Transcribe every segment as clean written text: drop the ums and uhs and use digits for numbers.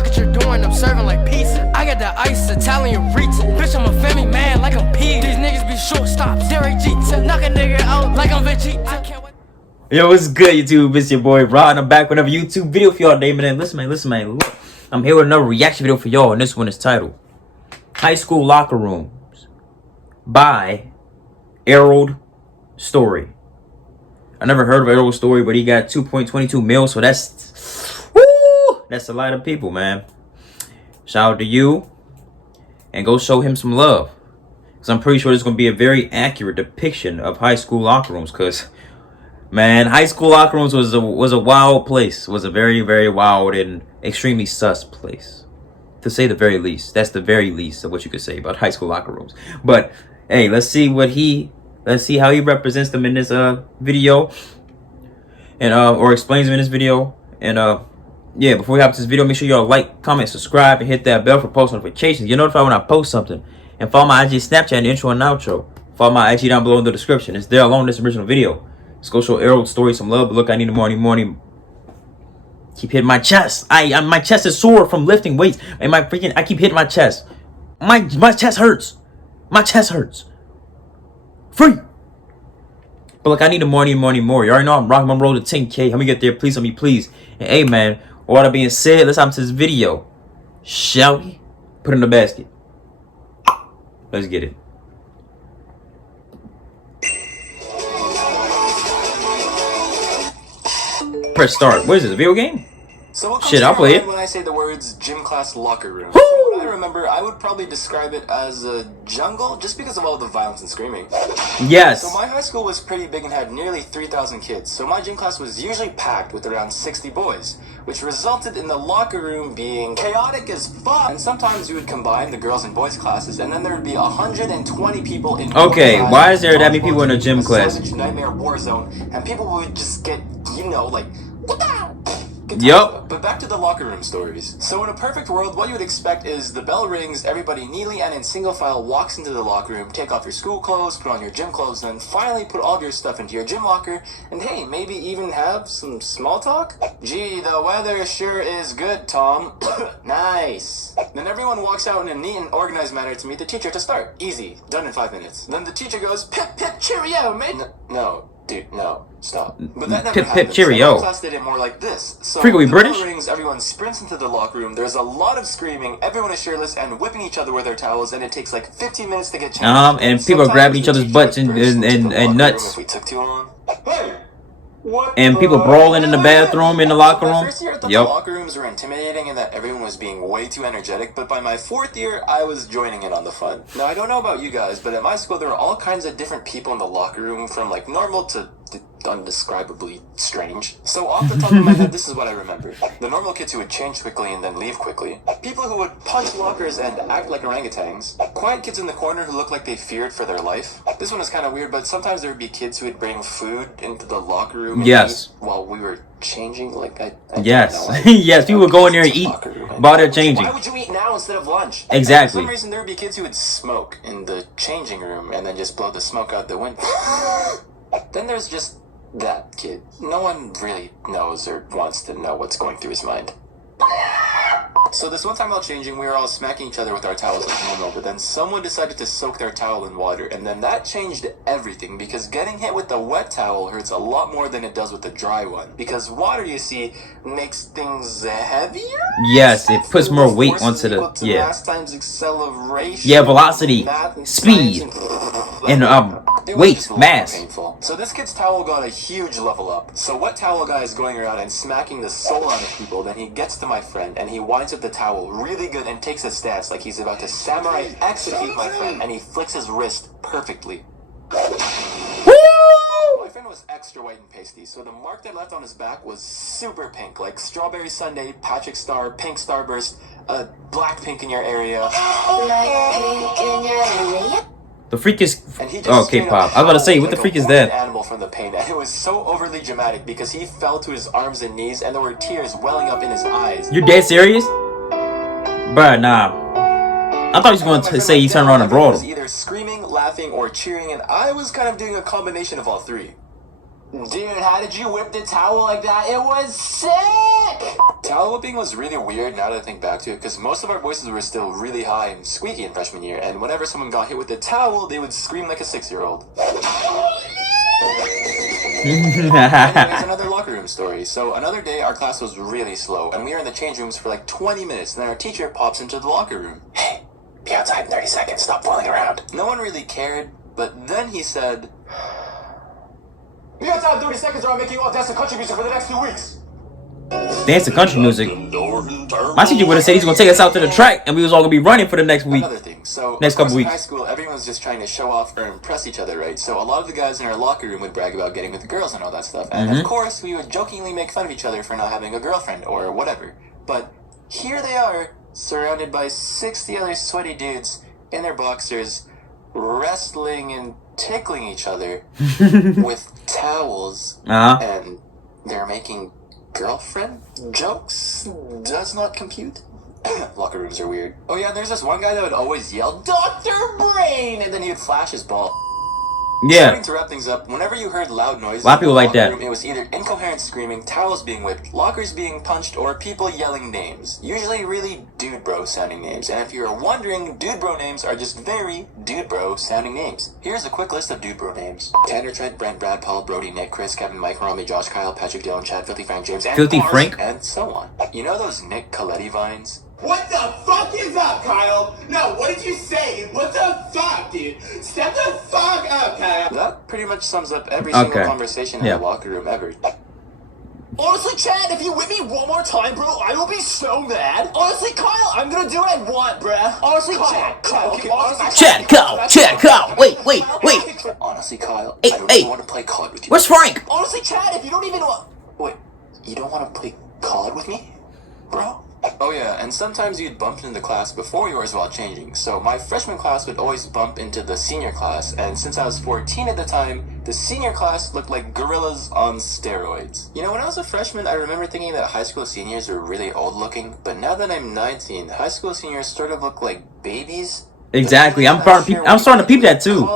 Look what you're doing, I'm serving like pizza. I got the ice, Italian reach. Bitch, I'm a family man like I'm P. These niggas be shortstops. Derek Jeter, knock a nigga out like I'm Vegeta. I can't wait. Yo, what's good, YouTube? It's your boy Rod, and I'm back with another YouTube video for y'all today, man. Listen, man. Look, I'm here with another reaction video for y'all, and this one is titled High School Locker Rooms by Errol Story. I never heard of Errol Story, but he got 2.22 mil, so that's a lot of people, man. Shout out to you, and go show him some love, because I'm pretty sure this is going to be a very accurate depiction of high school locker rooms, because man, high school locker rooms was a wild place. Was a very, very wild and extremely sus place, to say the very least. That's the very least of what you could say about high school locker rooms. But hey, let's see how he represents them in this video, and or explains them in this video. And yeah, before we hop to this video, make sure y'all like, comment, subscribe, and hit that bell for post notifications. You're notified when I post something. And follow my IG, Snapchat, and intro and outro. Follow my IG down below in the description. It's there along this original video. Let's go show Errol Story some love. But look, I need more. Keep hitting my chest. My chest is sore from lifting weights. And I keep hitting my chest. My chest hurts. My chest hurts. Free. But look, I need more. You already know I'm rocking my road to 10K. Help me get there, please. Help me, please. And hey, man, with all that being said, let's hop to this video. Shall we? Put it in the basket. Let's get it. Press start. What is this, a video game? So what comes Shit, I'll play it. when I say the words gym class locker room? Woo! From what I remember, I would probably describe it as a jungle just because of all the violence and screaming. Yes. So my high school was pretty big and had nearly 3,000 kids. So my gym class was usually packed with around 60 boys, which resulted in the locker room being chaotic as fuck. And sometimes we would combine the girls and boys classes, and then there would be 120 people in. Okay, why is there that many people in a gym class? Savage nightmare war zone, and people would just get, like, what the? Yup. But back to the locker room stories. So in a perfect world, what you would expect is the bell rings, everybody neatly and in single file walks into the locker room, take off your school clothes, put on your gym clothes, and then finally put all of your stuff into your gym locker, and hey, maybe even have some small talk? Gee, the weather sure is good, Tom. Nice. Then everyone walks out in a neat and organized manner to meet the teacher to start. Easy. Done in 5 minutes. Then the teacher goes, pip, pip, cheerio, mate. No. Dude, no, stop. But that never Pip, happened. pip, cheerio. So my class did it more like this. So Freak, are we the British? bell rings, everyone sprints into the locker room. There's a lot of screaming. Everyone is shirtless and whipping each other with their towels, and it takes like 15 minutes to get changed. And people are grabbing each other's butts and nuts. If we took too long. Hey! What And people brawling in the bathroom, in the locker room. My first year, I thought the locker rooms were intimidating and that everyone was being way too energetic, but by my 4th year, I was joining in on the fun. Now, I don't know about you guys, but at my school, there were all kinds of different people in the locker room, from like normal to undescribably strange. So off the top of my head, this is what I remember. The normal kids who would change quickly and then leave quickly. People who would punch lockers and act like orangutans. Quiet kids in the corner who looked like they feared for their life. This one is kind of weird, but sometimes there would be kids who would bring food into the locker room and Yes. eat while we were changing. Like I Yes. don't know. Yes, people would go in there and eat while they're changing. Why would you eat now instead of lunch? Exactly. For some reason, there would be kids who would smoke in the changing room and then just blow the smoke out the window. Then there's just that kid. No one really knows or wants to know what's going through his mind. So this one time while changing, we were all smacking each other with our towels like normal, but then someone decided to soak their towel in water, and then that changed everything, because getting hit with the wet towel hurts a lot more than it does with the dry one. Because water, you see, makes things heavier? Yes, it puts more weight onto the, yeah. Mass times acceleration. Yeah, velocity, speed, and weight, mass. Painful. So this kid's towel got a huge level up. So wet towel guy is going around and smacking the soul out of people, then he gets to my friend, and he winds up the towel really good and takes a stance like he's about to samurai execute my friend, and he flicks his wrist perfectly. My friend was extra white and pasty, so the mark that left on his back was super pink, like strawberry sundae, Patrick Star, pink starburst, black pink in your area. The freak is And he just okay, Pop. I was about to say, what the freak is that? Animal from the pain, and it was so overly dramatic because he fell to his arms and knees, and there were tears welling up in his eyes. You're dead serious? Bruh, nah. I thought he was going to say he turned around and brawled was him. either screaming, laughing, or cheering, and I was kind of doing a combination of all three. Dude, how did you whip the towel like that? It was sick! Towel whipping was really weird now that I think back to it, because most of our voices were still really high and squeaky in freshman year, and whenever someone got hit with the towel, they would scream like a 6-year-old. Anyways, another locker room story. So another day, our class was really slow, and we were in the change rooms for like 20 minutes, and then our teacher pops into the locker room. Hey, be outside in 30 seconds, stop fooling around. No one really cared, but then he said, "Be outside in 30 seconds or I'll make you all dance to country music for the next 2 weeks." Dance to country music. My teacher would have said he's gonna take us out to the track, and we was all gonna be running for the next week. Another thing, so Next couple in weeks. high school, everyone was just trying to show off or impress each other, right? So a lot of the guys in our locker room would brag about getting with the girls and all that stuff. And of course, we would jokingly make fun of each other for not having a girlfriend or whatever. But here they are, surrounded by 60 other sweaty dudes in their boxers, wrestling and tickling each other with towels, and they're making girlfriend jokes. Does not compute. Locker rooms are weird. Oh yeah, there's this one guy that would always yell, "Dr. Brain!" and then he would flash his ball. Yeah. Starting to wrap things up, whenever you heard loud noises, A lot of people like that. room, it was either incoherent screaming, towels being whipped, lockers being punched, or people yelling names. Usually really dude bro sounding names. And if you're wondering, dude bro names are just very dude bro sounding names. Here's a quick list of dude bro names: Tanner, Trent, Brent, Brad, Paul, Brody, Nick, Chris, Kevin, Mike, Romy, Josh, Kyle, Patrick, Dylan, Chad, Filthy Frank, James, and Filthy Mars, Frank? and so on. You know those Nick Coletti vines? What the fuck is up, Kyle? No, what did you say? What the fuck, dude? Step the fuck up, Kyle. That pretty much sums up every single Okay. conversation in Yeah. the locker room ever. Honestly, Chad, if you whip me one more time, bro, I will be so mad. Honestly, Kyle, I'm gonna do what I want, bruh. Honestly, Kyle, okay, honestly, Chad, Kyle, wait. Honestly, Kyle, Hey, I don't hey. even want to play COD with you. Where's Frank? honestly, Chad, if you don't even want... Wait, you don't want to play COD with me? Bro? Oh yeah, and sometimes you'd bump into the class before yours while changing. So my freshman class would always bump into the senior class, and since I was 14 at the time, the senior class looked like gorillas on steroids. You know, when I was a freshman, I remember thinking that high school seniors were really old looking, but now that I'm 19, high school seniors sort of look like babies. Exactly. But I'm starting to peep that too.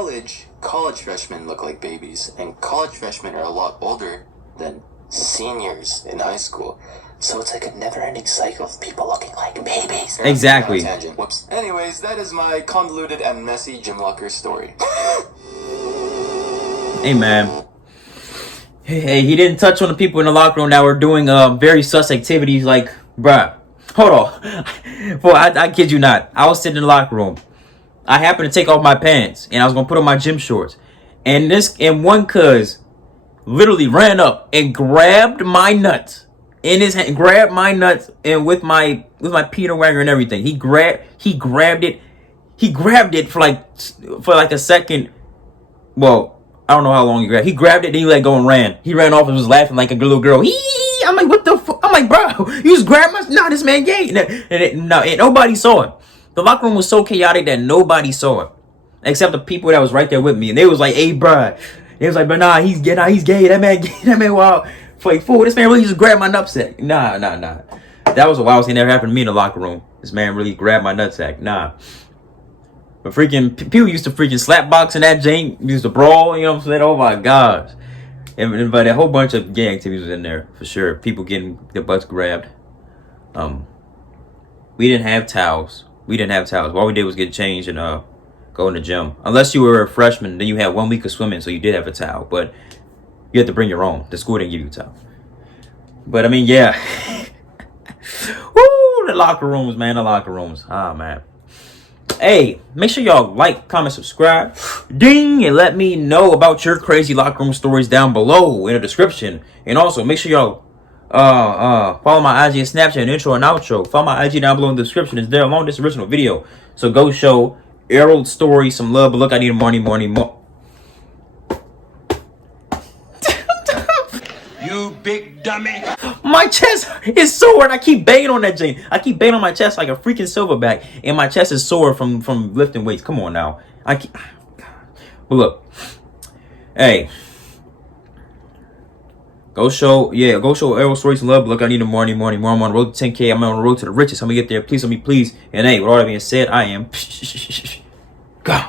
College freshmen look like babies, and college freshmen are a lot older than seniors in high school. So it's like a never-ending cycle of people looking like babies. Exactly. Tangent. Whoops. Anyways, that is my convoluted and messy gym locker story. Hey, man. Hey, he didn't touch on the people in the locker room that were doing very sus activities. Like, bruh, hold on. Boy, I kid you not. I was sitting in the locker room. I happened to take off my pants, and I was gonna put on my gym shorts. And one cuz literally ran up and grabbed my nuts in his hand, grabbed my nuts, and with my Peter Wagner and everything. He grabbed it for like a second. Well, I don't know how long he grabbed. He grabbed it, then he let go and ran. He ran off and was laughing like a little girl. I'm like, what the fuck? I'm like, bro, you just grabbed my... Nah, this man gay. And nobody saw it. The locker room was so chaotic that nobody saw it. Except the people that was right there with me. And they was like, hey, bro. They was like, but nah, he's gay. That man gay. That man wild. Like, fool, this man really just grabbed my nutsack. Nah. That was a wild thing that happened to me in the locker room. This man really grabbed my nutsack. Nah. But freaking, people used to freaking slap box in that jank. Used to brawl, you know what I'm saying? Oh my gosh. But a whole bunch of gay activities was in there, for sure. People getting their butts grabbed. We didn't have towels. All we did was get changed and go in the gym. Unless you were a freshman, then you had 1 week of swimming, so you did have a towel. But you had to bring your own. The school didn't give you a towel. But I mean, yeah. Woo, the locker rooms, man. Ah, man. Hey, make sure y'all like, comment, subscribe, ding, and let me know about your crazy locker room stories down below in the description. And also, make sure y'all follow my IG and Snapchat, intro and outro. Follow my IG down below in the description. It's there along this original video. So go show Errol Story some love. But look, I need more. You big dummy. My chest is sore and I keep banging on that Jane. I keep banging on my chest like a freaking silverback. And my chest is sore from lifting weights. Come on now. But look. Hey. Go show Errol Story some love. Look, I need more. I'm on the road to 10K. I'm on the road to the riches. I'm gonna get there. Please, let me please. And hey, with all that being said, I am... Go.